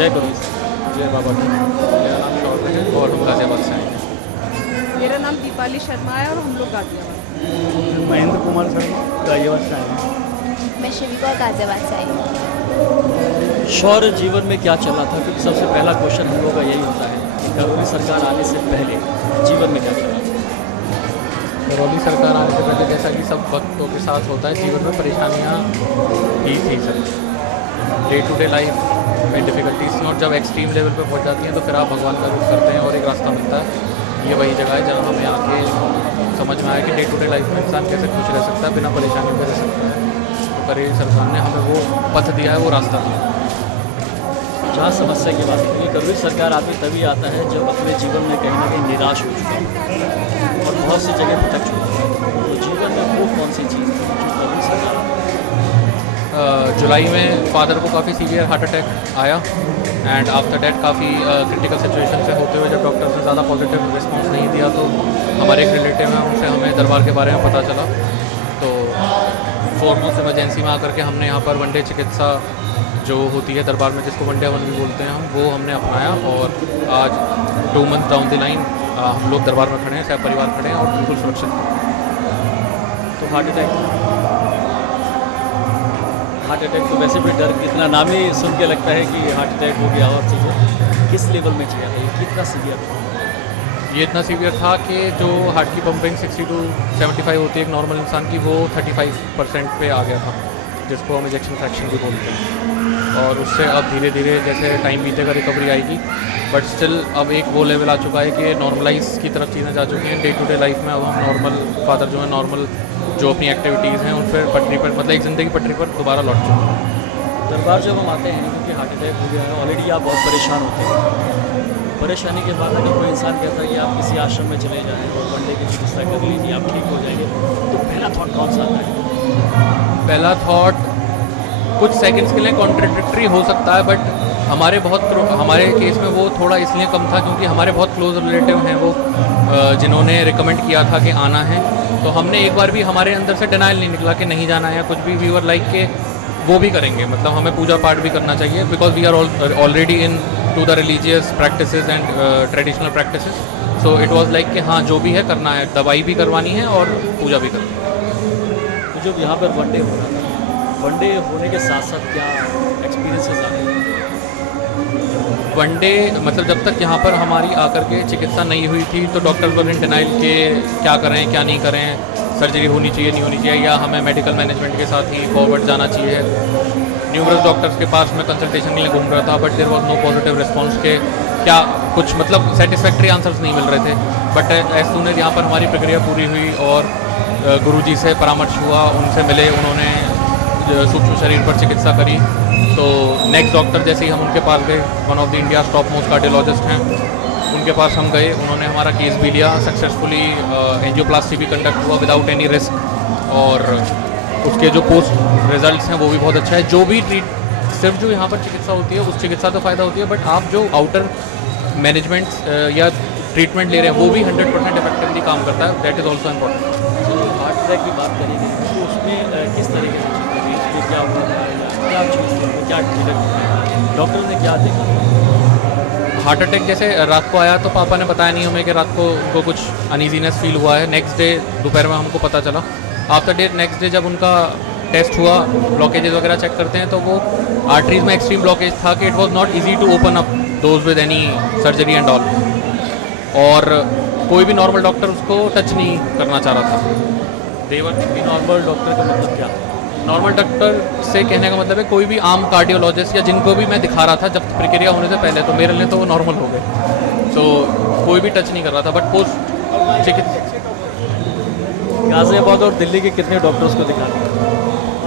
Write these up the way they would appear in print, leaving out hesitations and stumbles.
जय गुरु। जय बाबा की। मेरा नाम शौर्य है और हम गाज़ियाबाद से आए हैं। मेरा नाम दीपाली शर्मा है और हम लोग गाजियाबाद। महेंद्र कुमार शर्मा गाजियाबाद से आए हैं। मैं शिविका गाजियाबाद से आई हूँ। शौर्य जीवन में क्या चला था, क्योंकि सबसे पहला क्वेश्चन हम लोग का यही होता है कि करौली सरकार आने से पहले जीवन में क्या चला था। करौली सरकार आने से पहले जैसा कि सब वक्तों के साथ होता है, जीवन में परेशानियाँ ही थी सब। डे टू डे लाइफ में डिफ़िकल्टीज थी और जब एक्सट्रीम लेवल पे पहुंच जाती हैं तो फिर आप भगवान का रूप करते हैं और एक रास्ता मिलता है। ये वही जगह है जहाँ हमें आके समझ में आया कि डे टू डे लाइफ में इंसान कैसे खुश रह सकता है, बिना परेशानियों के रह सकता है। तो करौली सरकार ने हमें वो पथ दिया है, वो रास्ता दिया है। जहाँ समस्या की बात है, करौली सरकार आदमी तभी आता है जब अपने जीवन में कहीं ना कहीं निराश हो चुका है और बहुत सी जगह भटक चुका है। तो जीवन में वो कौन सी चीज़ थी जो करौली सरकार जुलाई में फादर को काफ़ी सीवियर हार्ट अटैक आया एंड आफ्टर डैट काफ़ी क्रिटिकल सिचुएशन से होते हुए जब डॉक्टर्स ने ज़्यादा पॉजिटिव रिस्पॉन्स नहीं दिया तो हमारे एक रिलेटिव हैं, उनसे हमें दरबार के बारे में पता चला। तो फॉरमोस्ट इमरजेंसी में आकर के हमने यहाँ पर वनडे चिकित्सा जो होती है दरबार में, जिसको वनडे वन भी बोलते हैं हम, वो हमने अपनाया और आज 2 मंथ डाउन द लाइन हम लोग दरबार में खड़े हैं, सब परिवार खड़े हैं और बिल्कुल सुरक्षित हैं। तो हार्ट अटैक तो वैसे भी डर, इतना नाम ही सुन के लगता है कि हार्ट अटैक हो गया और चीज़ें किस लेवल में चाहिए था, ये कितना सीवियर था। ये इतना सीवियर था कि जो हार्ट की पंपिंग 60 to 75 होती है एक नॉर्मल इंसान की, वो 35% पे आ गया था, जिसको हम इजेक्शन फ्रैक्शन भी बोलते हैं। और उससे अब धीरे धीरे जैसे टाइम बीतेगा रिकवरी आएगी, बट स्टिल अब एक वो लेवल आ चुका है कि नॉर्मलाइज की तरफ चीज़ें जा चुकी हैं। डे टू डे लाइफ में अब हम नॉर्मल फादर जो है नॉर्मल जो अपनी एक्टिविटीज़ हैं उन पर पटरी पर, मतलब एक ज़िंदगी पटरी पर दोबारा लौट चुके हैं। दरबार जब हम आते हैं क्योंकि हार्ट अटैक हो गया है, ऑलरेडी आप बहुत परेशान होते हैं। परेशानी के बाद अगर कोई इंसान कहता है कि आप किसी आश्रम में चले जाएँ और वनडे की चिकित्सा कर लीजिए, आप ठीक हो जाएंगे, तो पहला थॉट कौन सा आता है? पहला थॉट कुछ सेकंड्स के लिए कॉन्ट्रडिक्टरी हो सकता है, बट हमारे केस में वो थोड़ा इसलिए कम था क्योंकि हमारे बहुत क्लोज रिलेटिव हैं वो जिन्होंने रिकमेंड किया था कि आना है। तो हमने एक बार भी, हमारे अंदर से डिनाइल नहीं निकला कि नहीं जाना है कुछ भी। वी वर लाइक के वो भी करेंगे, मतलब हमें पूजा पाठ भी करना चाहिए, because we are already in to the religious practices and traditional practices. So it was like कि हाँ जो भी है करना है, दवाई भी करवानी है और पूजा भी करनी है। तो जब यहाँ पर वनडे हो रहा था, वनडे होने के साथ साथ क्या एक्सपीरियंसेस आ रहे हैं? वनडे मतलब जब तक यहाँ पर हमारी आकर के चिकित्सा नहीं हुई थी तो डॉक्टर वर इन डिनाइल के क्या करें क्या नहीं करें, सर्जरी होनी चाहिए नहीं होनी चाहिए, या हमें मेडिकल मैनेजमेंट के साथ ही फॉरवर्ड जाना चाहिए। न्यूमरस डॉक्टर्स के पास मैं कंसल्टेशन के लिए घूम रहा था, but there was no positive response के क्या कुछ मतलब सेटिस्फैक्ट्री आंसर्स नहीं मिल रहे थे। बट एज सून एज यहाँ पर हमारी प्रक्रिया पूरी हुई और गुरुजी से परामर्श हुआ, उनसे मिले, उन्होंने सूक्ष्म शरीर पर चिकित्सा करी। तो नेक्स्ट डॉक्टर जैसे ही हम उनके पास गए, one of the India top most cardiologist हैं, उनके पास हम गए, उन्होंने हमारा केस भी लिया, सक्सेसफुली एंजियोप्लास्टी भी कंडक्ट हुआ विदाउट एनी रिस्क, और उसके जो पोस्ट रिजल्ट्स हैं वो भी बहुत अच्छा है। जो भी सिर्फ जो यहाँ पर चिकित्सा होती है उस चिकित्सा तो फ़ायदा होती है, बट आप जो आउटर मैनेजमेंट या ट्रीटमेंट ले रहे हैं वो भी 100% इफेक्टिवली काम करता है। That is also important. Heart attack की बात करेंगे तो उसमें किस तरीके से उसमें क्या होता है, क्या चीज़ क्या ट्रीटमेंट, डॉक्टर ने क्या देखा? हार्ट अटैक जैसे रात को आया तो पापा ने बताया नहीं हमें कि रात को उनको कुछ अनईजीनेस फील हुआ है। नेक्स्ट डे दोपहर में हमको पता चला। आफ्टर डे नेक्स्ट डे जब उनका टेस्ट हुआ, ब्लॉकेजेस वगैरह चेक करते हैं, तो वो आर्टरीज में एक्सट्रीम ब्लॉकेज था कि it was not easy to open up those with any surgery and all, और कोई भी नॉर्मल डॉक्टर उसको टच नहीं करना चाह रहा था। देवर भी नॉर्मल डॉक्टर का मतलब क्या? नॉर्मल डॉक्टर से कहने का मतलब है कोई भी आम कार्डियोलॉजिस्ट या जिनको भी मैं दिखा रहा था जब प्रक्रिया होने से पहले, तो मेरे लिए तो वो नॉर्मल हो गए। तो कोई भी टच नहीं कर रहा था, बट पोस्ट चिकित्सा गाज़ियाबाद और दिल्ली के कितने डॉक्टर्स को दिखाना?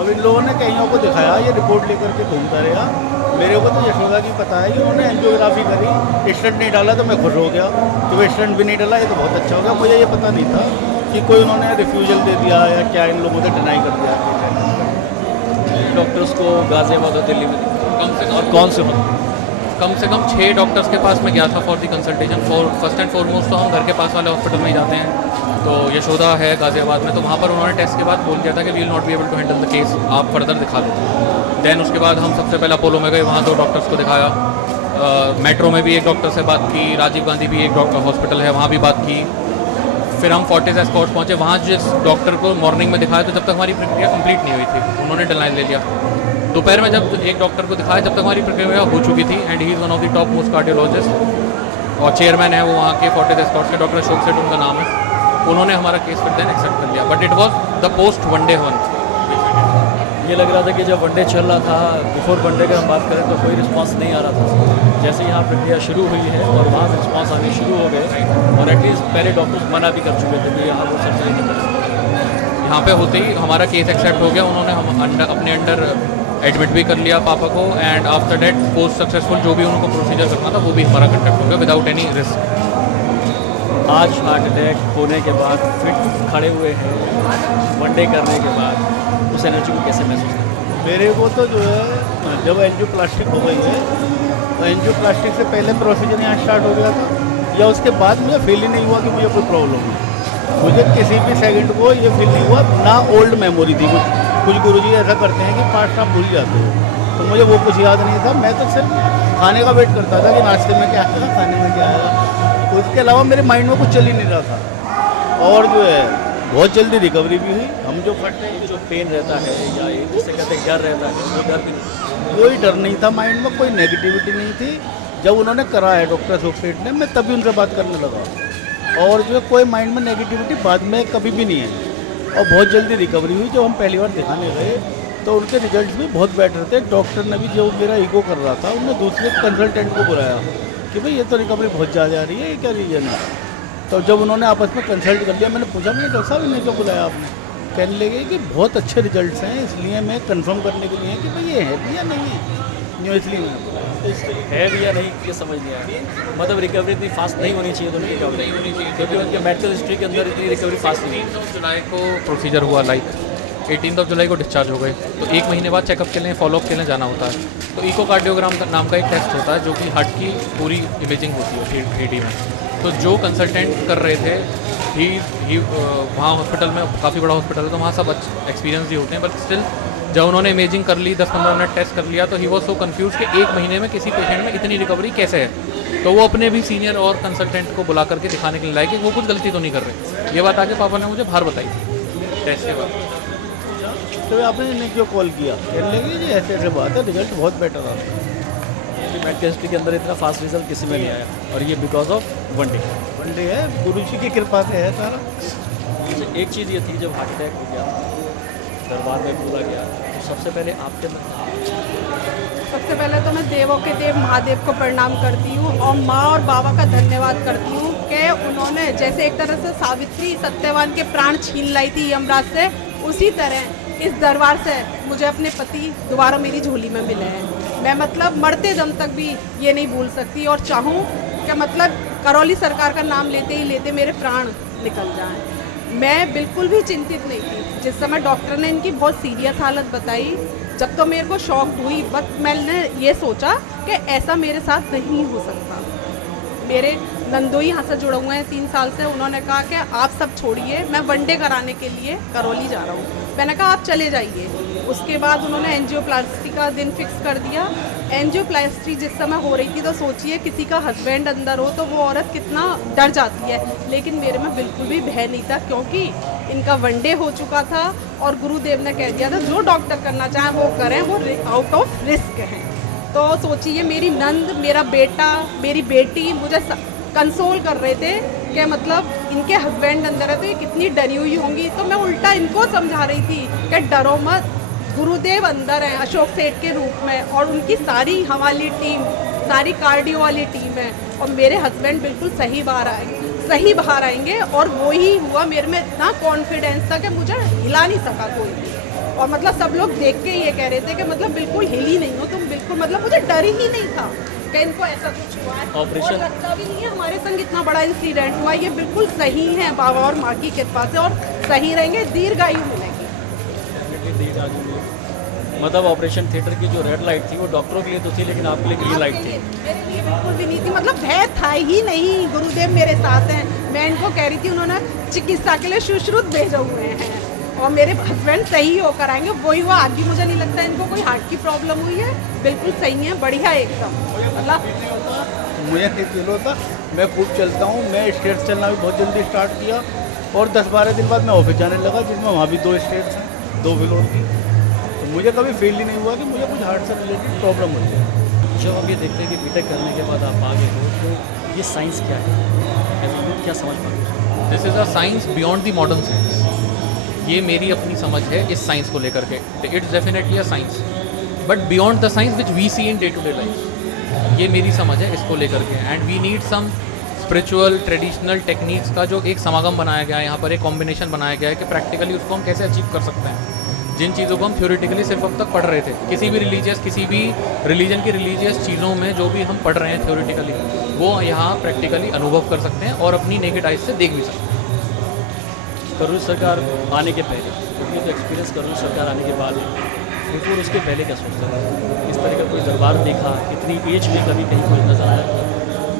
अब इन लोगों ने कईयों को दिखाया, ये रिपोर्ट लेकर के घूमता रहा। मेरे को तो यशोदा की पता है कि उन्होंने एंजियोग्राफी करी, स्टेंट नहीं डाला तो मैं खुश हो गया, तो वो स्टेंट भी नहीं डाला, ये तो बहुत अच्छा हो गया। मुझे ये पता नहीं था कि कोई उन्होंने रिफ्यूजल दे दिया या क्या इन लोगों ने डिनाई कर दिया। डॉक्टर्स को गाज़ियाबाद और दिल्ली में कम से और कौन से मतलब? कम से कम 6 डॉक्टर्स के पास मैं गया था for the consultation. First and foremost तो हम घर के पास वाले हॉस्पिटल में ही जाते हैं, तो यशोदा है गाज़ियाबाद में, तो वहाँ पर उन्होंने टेस्ट के बाद बोल दिया था कि we will not be able to handle the case, आप फर्दर दिखा लो। देन उसके बाद हम सबसे पहले अपोलो में गए, वहाँ 2 डॉक्टर्स को दिखाया, मेट्रो में भी एक डॉक्टर से बात की, राजीव गांधी भी एक डॉक्टर हॉस्पिटल है वहाँ भी बात की। फिर हम फोर्टिस एस्कॉर्ट्स पहुँचे, वहाँ जिस डॉक्टर को मॉर्निंग में दिखाया तो जब तक हमारी प्रक्रिया कंप्लीट नहीं हुई थी उन्होंने डिनाइल ले लिया। दोपहर में जब एक डॉक्टर को दिखाया जब तक हमारी प्रक्रिया हो चुकी थी, and he is one of the top most cardiologist और चेयरमैन है वो वहाँ के फोर्टिस एस्कॉर्ट्स के, डॉक्टर अशोक सेठ उनका नाम है। उन्होंने हमारा केस फिर देन एक्सेप्ट कर लिया, but it was the post one day one. ये लग रहा था कि जब वनडे चल रहा था, बिफोर वनडे का हम बात करें तो कोई रिस्पांस नहीं आ रहा था। जैसे यहाँ प्रक्रिया शुरू हुई है और वहाँ से रिस्पांस आने शुरू हो गए, और एटलीस्ट पहले डॉक्टर्स मना भी कर चुके थे कि यहाँ वो सर्जरी नहीं कर सकते। यहाँ पे होते ही हमारा केस एक्सेप्ट हो गया, उन्होंने हम अपने अंडर एडमिट भी कर लिया पापा को, and after that post successful जो भी उनको प्रोसीजर करना था वो भी हमारा कंडक्ट हो गया विदाउट एनी रिस्क। आज हार्ट अटैक होने के बाद फिट खड़े हुए हैं, वनडे करने के बाद उस एनर्जी को कैसे महसूस करें? मेरे को तो जो है जब एंजियोप्लास्टिक हो गई है तो एंजियोप्लास्टिक से पहले प्रोसीजर यहाँ स्टार्ट हो गया था या उसके बाद मुझे फील ही नहीं हुआ कि मुझे कोई प्रॉब्लम है। मुझे किसी भी सेकंड को ये फील नहीं हुआ, ना ओल्ड मेमोरी थी। कुछ गुरुजी ऐसा करते हैं कि पास्ट आप भूल जाते हो, तो मुझे वो कुछ याद नहीं था। मैं तो सिर्फ खाने का वेट करता था कि नाश्ते में क्या आएगा, खाने में क्या आएगा। उसके अलावा मेरे माइंड में कुछ चल ही नहीं रहा था, और जो है बहुत जल्दी रिकवरी भी हुई। हम जो फटते हैं जो पेन रहता है या एक जिससे कहते हैं डर रहता है, वो डर भी नहीं। कोई डर नहीं था माइंड में, कोई नेगेटिविटी नहीं थी। जब उन्होंने करा है डॉक्टर अशोक सेठ ने, मैं तभी उनसे बात करने लगा, और जो कोई माइंड में नेगेटिविटी बाद में कभी भी नहीं है, और बहुत जल्दी रिकवरी हुई। जब हम पहली बार दिखाने गए तो उनके रिजल्ट्स भी बहुत बेटर थे। डॉक्टर ने भी जो मेरा ईगो कर रहा था, उन्होंने दूसरे कंसल्टेंट को बुलाया कि भाई ये तो रिकवरी बहुत ज़्यादा आ रही है, ये क्या रीजन है। तो जब उन्होंने आपस में कंसल्ट कर लिया, मैंने पूछा मैंने डॉक्टर साहब इन्हें क्यों बुलाया आपने? कहने लगे कि बहुत अच्छे रिजल्ट्स हैं, इसलिए मैं कंफर्म करने के लिए कि भाई ये है भी या नहीं है, जो इसलिए मैंने बुलाया। है भी या नहीं ये समझ नहीं आया। मतलब रिकवरी इतनी फास्ट नहीं होनी चाहिए, तो उनकी रिकवरी नहीं होनी चाहिए क्योंकि उनके मेडिकल हिस्ट्री के अंदर इतनी रिकवरी फास्ट नहीं। 18 जुलाई को प्रोसीजर हुआ, 18 जुलाई को डिस्चार्ज हो गए, तो 1 महीने बाद चेकअप के लिए फॉलोअप के लिए जाना होता है। तो इकोकार्डियोग्राम का नाम का एक टेस्ट होता है जो कि हार्ट की पूरी इमेजिंग होती है 3D में। तो जो कंसल्टेंट कर रहे थे ही वहाँ हॉस्पिटल में, काफ़ी बड़ा हॉस्पिटल है तो वहाँ सब एक्सपीरियंस भी होते हैं, बट स्टिल जब उन्होंने इमेजिंग कर ली, 10-15 मिनट टेस्ट कर लिया, तो ही वॉज सो कन्फ्यूज कि 1 महीने में किसी पेशेंट में इतनी रिकवरी कैसे है। तो वो अपने भी सीनियर और कंसल्टेंट को बुला करके दिखाने के लिए लाए कि वो कुछ गलती तो नहीं कर रहे। ये बात आके पापा ने मुझे बाहर बताई टेस्ट के बाद। तो आपने इन्हें क्यों कॉल किया? कहने लगे जी ऐसे ऐसे बात है, रिजल्ट बहुत बेटर आ रहा है। मेडिकल हिस्ट्री के अंदर इतना फास्ट रिजल्ट किसी में नहीं आया, और ये बिकॉज ऑफ वनडे है, गुरु जी की कृपा से है सारा। एक चीज़ ये थी, जब हार्ट अटैक हो गया, दरबार में बोला गया, तो सबसे पहले आपके सबसे पहले तो मैं देवों के देव महादेव को प्रणाम करती हूँ और माँ और बाबा का धन्यवाद करती हूँ कि उन्होंने जैसे एक तरह से सावित्री सत्यवान के प्राण छीन लाई थी यमराज से, उसी तरह इस दरबार से मुझे अपने पति दोबारा मेरी झोली में मिले हैं। मैं मतलब मरते दम तक भी ये नहीं भूल सकती, और चाहूँ कि मतलब करौली सरकार का नाम लेते ही लेते मेरे प्राण निकल जाएं। मैं बिल्कुल भी चिंतित नहीं थी जिस समय डॉक्टर ने इनकी बहुत सीरियस हालत बताई। जब तो मेरे को शॉक हुई, बट मैंने ये सोचा कि ऐसा मेरे साथ नहीं हो सकता। मेरे नंदोई यहाँ से जुड़े हुए हैं 3 साल से, उन्होंने कहा कि आप सब छोड़िए, मैं वनडे कराने के लिए करौली जा रहा हूँ। मैंने कहा आप चले जाइए। उसके बाद उन्होंने एंजियोप्लास्टी का दिन फिक्स कर दिया। एंजियोप्लास्टी जिस समय हो रही थी तो सोचिए किसी का हस्बैंड अंदर हो तो वो औरत कितना डर जाती है, लेकिन मेरे में बिल्कुल भी भय नहीं था क्योंकि इनका वनडे हो चुका था और गुरुदेव ने कह दिया था जो डॉक्टर करना चाहें वो करें, वो आउट ऑफ रिस्क हैं। तो सोचिए मेरी नंद, मेरा बेटा, मेरी बेटी मुझे कंसोल कर रहे थे कि मतलब इनके हस्बैंड अंदर है तो ये कितनी डरी हुई होंगी। तो मैं उल्टा इनको समझा रही थी कि डरो मत, गुरुदेव अंदर हैं अशोक सेठ के रूप में, और उनकी सारी हमारी टीम, सारी कार्डियो वाली टीम है, और मेरे हस्बैंड बिल्कुल सही बाहर आएंगे। और वो ही हुआ। मेरे में इतना कॉन्फिडेंस था कि मुझे हिला नहीं सका कोई भी, और मतलब सब लोग देख के ये कह रहे थे कि मतलब बिल्कुल हिली नहीं हो तुम, बिल्कुल मतलब मुझे डर ही नहीं था कि इनको ऐसा कुछ हुआ है। ऑपरेशन लगता भी नहीं है हमारे संग इतना बड़ा इंसिडेंट हुआ। ये बिल्कुल सही है बाबा और माँ की कृपा से, और सही रहेंगे, दीर्घायु मिलेगी। मतलब ऑपरेशन थिएटर की जो रेड लाइट थी वो डॉक्टरों के लिए तो थी, लेकिन आपके लिए ग्रीन लाइट थी। मेरे लिए बिल्कुल भी नहीं थी, मतलब भय था ही नहीं। गुरुदेव मेरे साथ हैं। मैं इनको कह रही थी, उन्होंने चिकित्सा के लिए सुश्रुत भेजे हुए हैं, और मेरे हस्बैंड सही होकर आएंगे, वही हुआ। आज भी मुझे नहीं लगता इनको कोई हार्ट की प्रॉब्लम हुई है, बिल्कुल सही है, बढ़िया है एकदम। अल्लाह मुझे नहीं फील होता, मैं खूब चलता हूँ। मैं स्टेट्स चलना भी बहुत जल्दी स्टार्ट किया और 10-12 दिन बाद मैं ऑफिस जाने लगा, जिसमें वहाँ भी 2 स्टेट्स हैं, 2 फ्लोर की। तो मुझे कभी फील ही नहीं हुआ कि मुझे कुछ हार्ट से रिलेटेड प्रॉब्लम हुई है। जब हम ये देखते हैं कि बीटेक करने के बाद आप आगे हो, तो ये साइंस क्या है, ऐसा लोग क्या समझ पाते हैं? This is a science beyond the modern science. ये मेरी अपनी समझ है इस साइंस को लेकर के। It's definitely a science, but beyond the science which we see in day to day life. ये मेरी समझ है इसको लेकर के। And we need some spiritual traditional techniques का जो एक समागम बनाया गया है यहाँ पर, एक कॉम्बिनेशन बनाया गया है कि प्रैक्टिकली उसको हम कैसे अचीव कर सकते हैं। जिन चीज़ों को हम थ्योरेटिकली सिर्फ अब तक पढ़ रहे थे, किसी भी रिलीजन की रिलीजियस चीज़ों में जो भी हम पढ़ रहे हैं थ्योरेटिकली, वो यहाँ प्रैक्टिकली अनुभव कर सकते हैं और अपनी नेकेड आइज से देख भी सकते हैं। करूर सरकार आने के पहले, क्योंकि तो एक्सपीरियंस करूर सरकार आने के बाद है, बिल्कुल उसके पहले क्या सोचता था? इस तरह का कोई दरबार देखा? इतनी एज में कभी कहीं कोई नजर आया?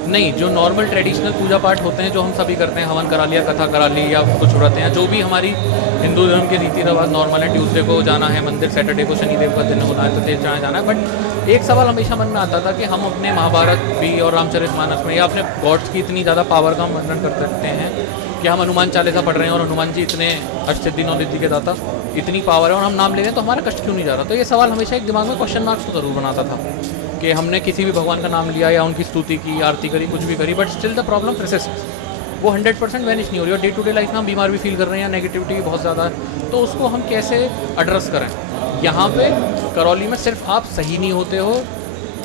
नहीं, जो नॉर्मल ट्रेडिशनल पूजा पाठ होते हैं जो हम सभी करते हैं, हवन करा लिया, कथा करा ली, या कुछ व्रत हैं, जो भी हमारी हिंदू धर्म के रीति रिवाज नॉर्मल है। ट्यूसडे को जाना है मंदिर, सैटरडे को शनिदेव का दिन होना है तो तेज चढ़ाने जाना है। बट एक सवाल हमेशा मन में आता था कि हम अपने महाभारत भी और रामचरितमानस में या अपने गॉड्स की इतनी ज़्यादा पावर का हम वर्णन कर सकते हैं कि हम हनुमान चालीसा पढ़ रहे हैं और हनुमान जी इतने अष्टसिद्धि नवनिधि के दाता, इतनी पावर है और हम नाम ले रहे हैं, तो हमारा कष्ट क्यों नहीं जा रहा? तो ये सवाल हमेशा एक दिमाग में क्वेश्चन मार्क्स तो ज़रूर बनाता था कि हमने किसी भी भगवान का नाम लिया या उनकी स्तुति की, आरती करी, कुछ भी करी, बट स्टिल द प्रॉब्लम परसिस्ट्स। वो 100% वैनिश नहीं हो रही और डे टू डे लाइफ में हम बीमार भी फील कर रहे हैं या नेगेटिविटी बहुत ज़्यादा है, तो उसको हम कैसे एड्रेस करें? यहाँ पे करौली में सिर्फ आप सही नहीं होते हो,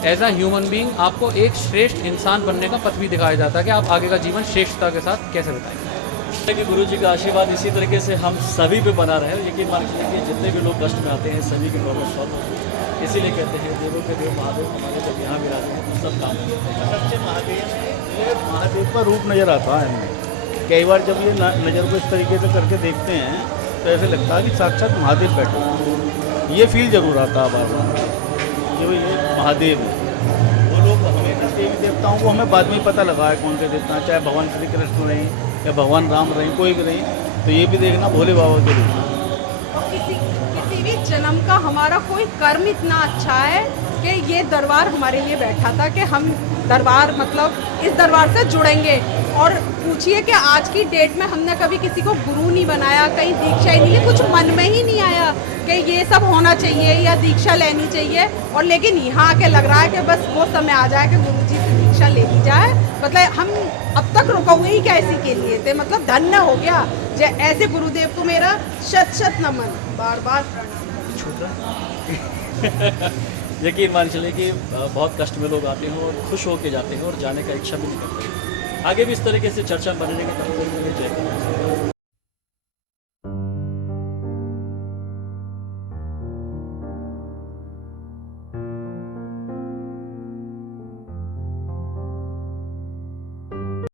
एज अ ह्यूमन बीइंग आपको एक श्रेष्ठ इंसान बनने का पथ भी दिखाया जाता है कि आप आगे का जीवन श्रेष्ठता के साथ कैसे बिताएंगे। कि गुरु जी का आशीर्वाद इसी तरीके से हम सभी पे बना रहे। यकीन मान लीजिए कि जितने भी लोग कष्ट में आते हैं सभी की प्रॉब्लम सॉल्व होती है। इसीलिए कहते हैं देवों के देव महादेव हमारे जब यहाँ विराजते हैं तो सब काम होते हैं। सबसे महादेव का रूप नज़र आता है हमें। कई बार जब ये नज़र को इस तरीके से करके देखते हैं तो ऐसे लगता है कि साक्षात महादेव बैठे हैं। ये फील जरूर आता है बार बार कि ये महादेव है। वो लोग हमें देवी देवताओं को हमें बाद में ही पता लगा है कौन से देवता हैं, चाहे भगवान श्री कृष्ण रहें या भगवान राम रहें, कोई भी रहें, तो ये भी देखना भोले बाबा के रूप में। और किसी भी जन्म का हमारा कोई कर्म इतना अच्छा है कि ये दरबार हमारे लिए बैठा था कि हम दरबार मतलब इस दरबार से जुड़ेंगे। और पूछिए कि आज की डेट में हमने कभी किसी को गुरु नहीं बनाया, कहीं दीक्षा ही नहीं ली, कुछ मन में ही नहीं आया कि ये सब होना चाहिए या दीक्षा लेनी चाहिए। और लेकिन यहाँ आके लग रहा है कि बस वो समय आ जाए कि गुरु जी से दीक्षा ले ली जाए। मतलब हम अब तक रुके ही कैसे के लिए थे, मतलब धन्य हो गया। ऐसे गुरुदेव को मेरा शत नमन, बार बार यकीन मान चलिए कि बहुत कष्ट में लोग आते हैं और खुश होकर जाते हैं और जाने का इच्छा भी नहीं करते। आगे भी इस तरीके से चर्चा बनने का